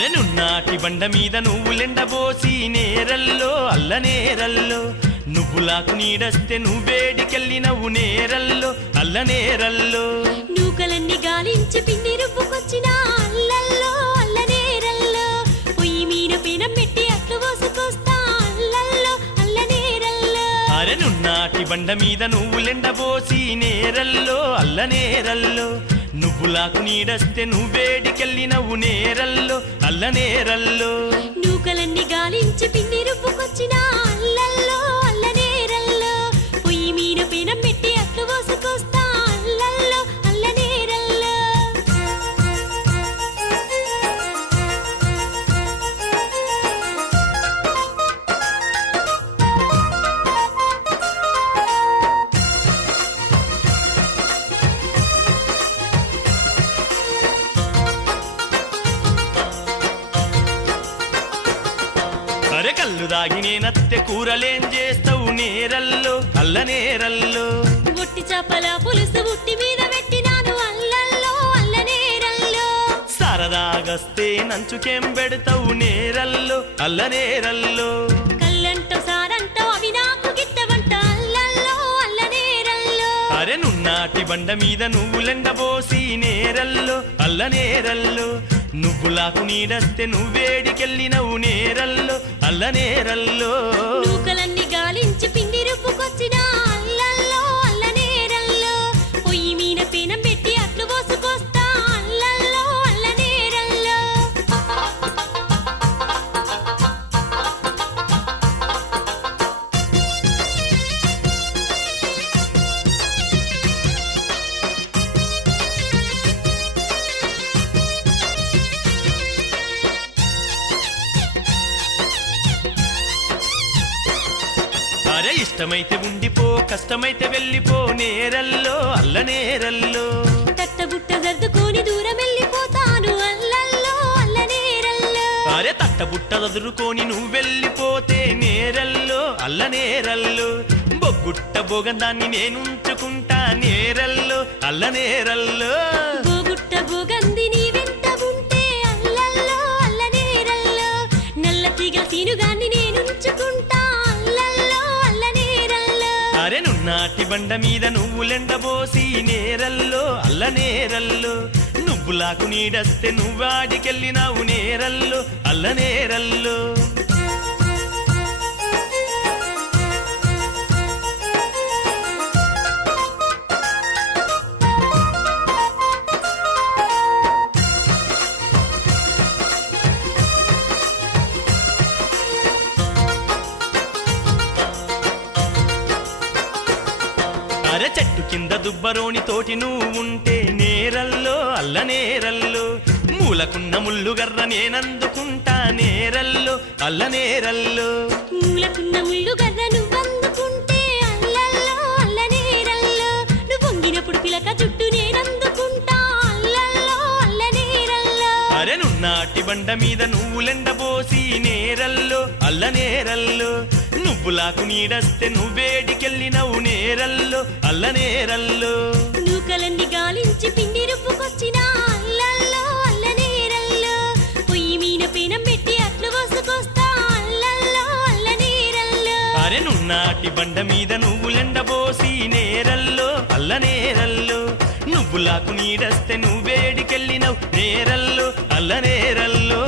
అరెనున్నాటి బండ మీద నువ్వులెండబోసి నేరల్లో అల్ల నేరల్లో. నువ్వులాకు నీడస్తే నువ్వేడికెళ్ళినవు నేరల్లో అల్ల నేరల్లో. నూకలన్నీ గాలించి పిండి రుబ్బుకొచ్చిన అల్లల్లో అల్లనేరల్లో పొయ్యి మీద పెనం పెట్టి అట్లు పోసుకొస్తా అల్లల్లో అల్లనేరల్లో అరెనున్నాటి బండ మీద నువ్వులెండబోసి నేరల్లో అల్ల నేరల్లో. నువ్వులాకు నీడస్తే నువ్వేడికెళ్ళినవు నేరల్లో అల్ల నేరల్లో. నూకలన్నీ గాలించి పిండి అరె కళ్ళు దాగి నేనత్తె కూరలేం చేస్తావు నేరల్లో అల్ల నేరల్లో. ఒట్టి చేపల పులుసు ఉట్టి మీద పెట్టినాను అల్లల్లో అల్లనేరల్లో సరదాగస్తే నంచుకేం పెడతావు నేరల్లో అల్ల నేరల్లో. కళ్ళంట సారంట అవి నాకు గిట్టవంట అల్లల్లో అల్లనేరల్లో అరె నున్నాటి బండ మీద నువ్వులెండబోసి నేరల్లో అల్ల నేరల్లో. నువ్వులాకు నీడస్తే నువ్వేడికెళ్ళినవు నేరల్లో అల్ల నేరల్లో. నూకలన్నీ గాలించి పిండి రూపుకొచ్చినా అరే ఇష్టమైతే ఉండిపో కష్టమైతే వెళ్ళిపో నేరల్లో అల్ల నేరల్లో. తట్టబుట్ట సర్దుకొని దూరం వెళ్ళిపోతాను అల్లల్లో అల్లనేరల్లో అరే తట్టబుట్ట వదులుకొని నువ్వు వెళ్ళిపోతే నేరల్లో అల్ల నేరల్లో. బొగ్గుట్ట బోగందాన్ని నేనుంచుకుంటా నేరల్లో అల్ల నేరల్లో. బోగుట్ట బోగంది నీ వెంట ఉంటే అల్లల్లో అల్లనేరల్లో నల్ల తీగల సీనుగాన్ని నేనుంచుకుంటా అల్లనేరల్లో అరే నున్నాటి బండ మీద నువ్వులెండబోసి నేరల్లో అల్ల నేరల్లో. నువ్వులాకు నీడస్తే నువ్వాడికెళ్ళినావు నేరల్లో అల్ల నేరల్లో. చెట్టు కింద దుబ్బరోని తోటి నువ్వు ఉంటే నేరల్లో అల్ల నేరల్లో. మూలకున్న ముల్లుగర్ర నేనందుకుంటా నేరల్లో అల్ల నేరల్లో. మూలకున్న ముళ్ళు గర్ర నువ్వందుకుంటే అల్లల్లో నువ్వు వంగినప్పుడు పిలక నేనందుకుంటా అల్లల్లో అల్లనేరల్లో అరె నున్నాటి బండ మీద నువ్వులెండబోసి నేరల్లో అల్ల నేరల్లో. నువ్వులాకు నీడస్తే నువ్వేడికెళ్ళినవు నేరల్లో అల్ల నేరల్లో. నూకలన్నీ గాలించి పిండి రుబ్బుకొచ్చిన అల్లల్లో అల్లనేరల్లో పొయ్యి మీద పెనం పెట్టి అట్లు పోసుకొస్తా అల్లల్లో అల్లనేరల్లో అరె నున్నాటి బండ మీద నువ్వులెండబోసి నేరల్లో అల్ల నేరల్లో. నువ్వులాకు నీడస్తే నువ్వేడికెళ్ళినవు నేరల్లో అల్ల నేరల్లో.